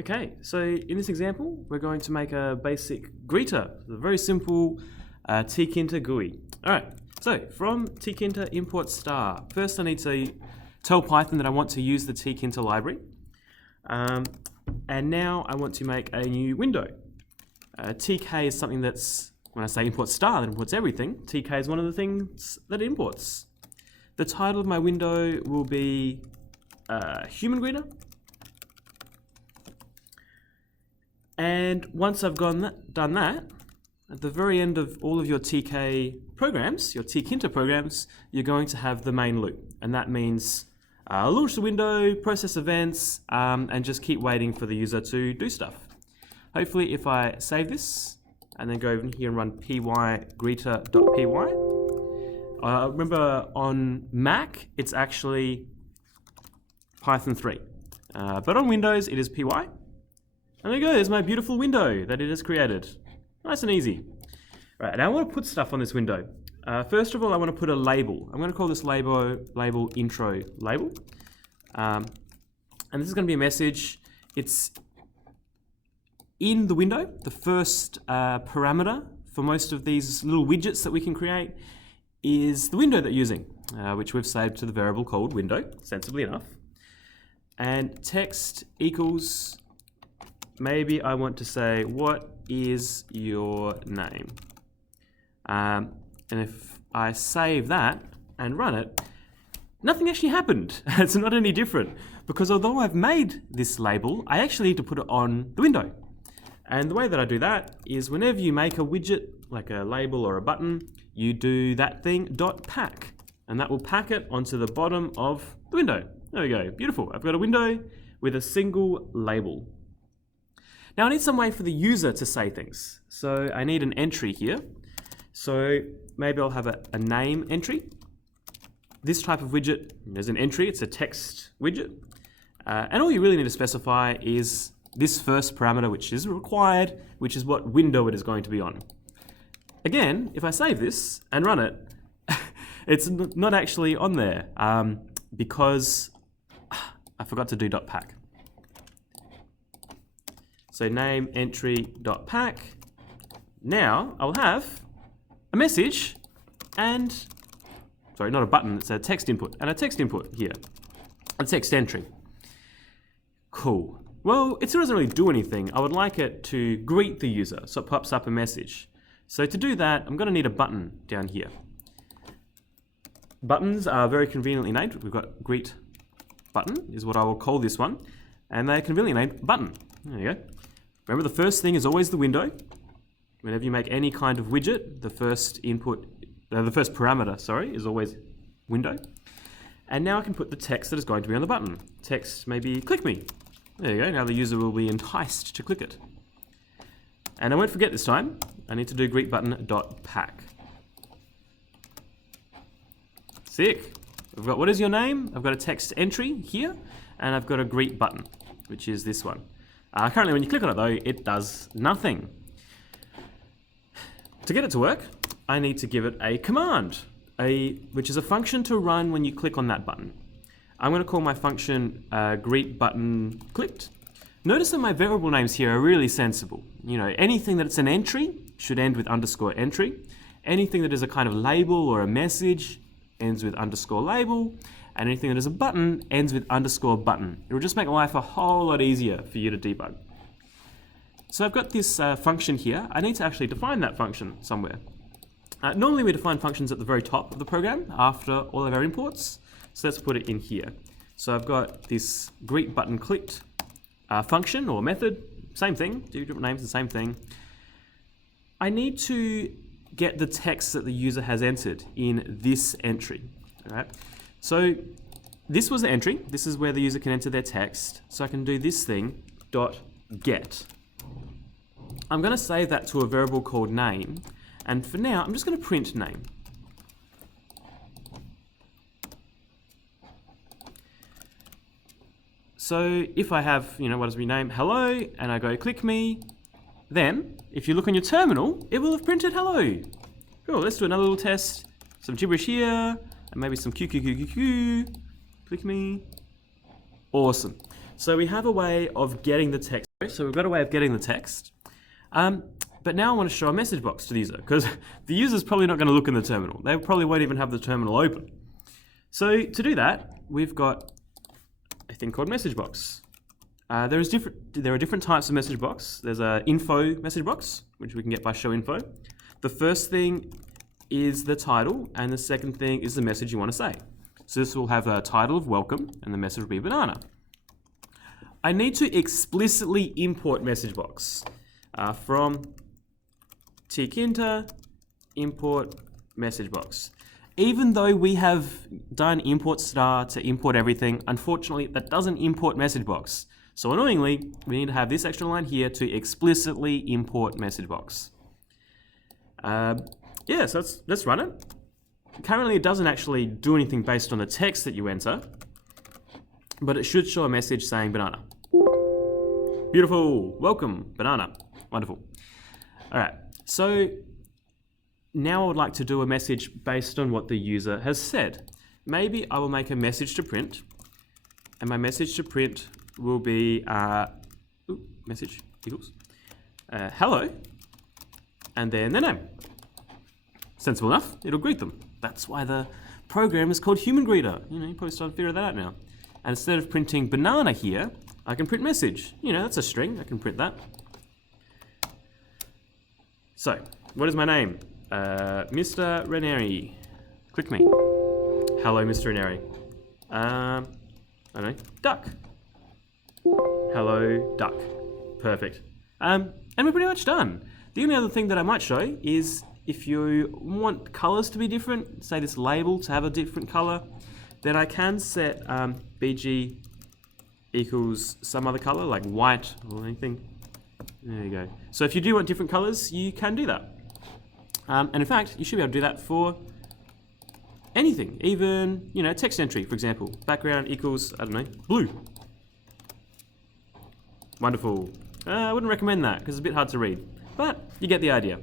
Okay, so in this example, we're going to make a basic greeter, a very simple Tkinter GUI. All right, so from Tkinter import star, first I need to tell Python that I want to use the Tkinter library. And now I want to make a new window. TK is something that's, when I say import star, that imports everything. TK is one of the things that it imports. The title of my window will be human greeter. And once I've done that, at the very end of all of your TK programs, your Tkinter programs, you're going to have the main loop. And that means launch the window, process events, and just keep waiting for the user to do stuff. Hopefully if I save this, and then go over here and run py-greeter.py. Remember on Mac, it's actually Python 3. But on Windows, it is py. And there you go, there's my beautiful window that it has created. Nice and easy. Right, now I want to put stuff on this window. First of all, I want to put a label. I'm going to call this label intro label. And this is going to be a message. It's in the window. The first parameter for most of these little widgets that we can create is the window that you're using, which we've saved to the variable called window, sensibly enough. And text equals, maybe I want to say, what is your name? And if I save that and run it, nothing actually happened. It's not any different, because although I've made this label, I actually need to put it on the window. And the way that I do that is whenever you make a widget, like a label or a button, you do that thing .pack, and that will pack it onto the bottom of the window. There we go, beautiful. I've got a window with a single label. Now I need some way for the user to say things. So I need an entry here. So maybe I'll have a name entry. This type of widget, there's an entry, it's a text widget. And all you really need to specify is this first parameter, which is required, which is what window it is going to be on. Again, if I save this and run it, it's not actually on there because I forgot to do .pack. So name entry.pack. Now I'll have a message and, sorry, not a button, it's a text input, and a text input here, a text entry. Cool. Well, it still doesn't really do anything. I would like it to greet the user, so it pops up a message. So to do that, I'm going to need a button down here. Buttons are very conveniently named. We've got greet button is what I will call this one, and they're conveniently named button. There you go. Remember, the first thing is always the window. Whenever you make any kind of widget, the first parameter, sorry, is always window. And now I can put the text that is going to be on the button. Text maybe click me. There you go, now the user will be enticed to click it. And I won't forget this time, I need to do greetButton.pack. Sick. I've got what is your name? I've got a text entry here, and I've got a greet button, which is this one. Currently when you click on it though, it does nothing. To get it to work, I need to give it a command, which is a function to run when you click on that button. I'm going to call my function greetButtonClicked. Notice that my variable names here are really sensible. You know, anything that's an entry should end with _entry. Anything that is a kind of label or a message ends with _label. And anything that is a button ends with _button. It will just make life a whole lot easier for you to debug. So I've got this function here. I need to actually define that function somewhere. Normally we define functions at the very top of the program after all of our imports. So let's put it in here. So I've got this greetButtonClicked function or method, same thing, two different names, the same thing. I need to get the text that the user has entered in this entry. All right. So this was the entry. This is where the user can enter their text. So I can do this thing, .get. I'm going to save that to a variable called name. And for now, I'm just going to print name. So if I have, what is my name? Hello, and I go click me, then if you look on your terminal, it will have printed hello. Cool, let's do another little test. Some gibberish here. And maybe some QQQQQ, click me. Awesome. So we have a way of getting the text So we've got a way of getting the text. But now I want to show a message box to the user, because the user's probably not going to look in the terminal. They probably won't even have the terminal open. So to do that, we've got a thing called message box. There are different types of message box. There's an info message box, which we can get by show info. The first thing is the title, and the second thing is the message you want to say. So this will have a title of welcome, and the message will be banana. I need to explicitly import message box from Tkinter import message box. Even though we have done import star to import everything, unfortunately that doesn't import message box. So annoyingly, we need to have this extra line here to explicitly import message box. Yeah, so let's run it. Currently it doesn't actually do anything based on the text that you enter, but it should show a message saying banana. Beautiful, welcome, banana, wonderful. All right, so now I would like to do a message based on what the user has said. Maybe I will make a message to print, and my message to print will be, message equals, hello, and then their name. Sensible enough, it'll greet them. That's why the program is called Human Greeter. You know, you probably started to figure that out now. And instead of printing banana here, I can print message. You know, that's a string, I can print that. So, what is my name? Mr. Ranieri. Click me. Hello, Mr. Ranieri. I don't know, duck. Hello, duck. Perfect. And we're pretty much done. The only other thing that I might show is if you want colors to be different, say this label to have a different color, then I can set BG equals some other color, like white or anything. There you go. So if you do want different colors, you can do that. And in fact, you should be able to do that for anything, even, you know, text entry, for example. Background equals, I don't know, blue. Wonderful. I wouldn't recommend that because it's a bit hard to read, but you get the idea.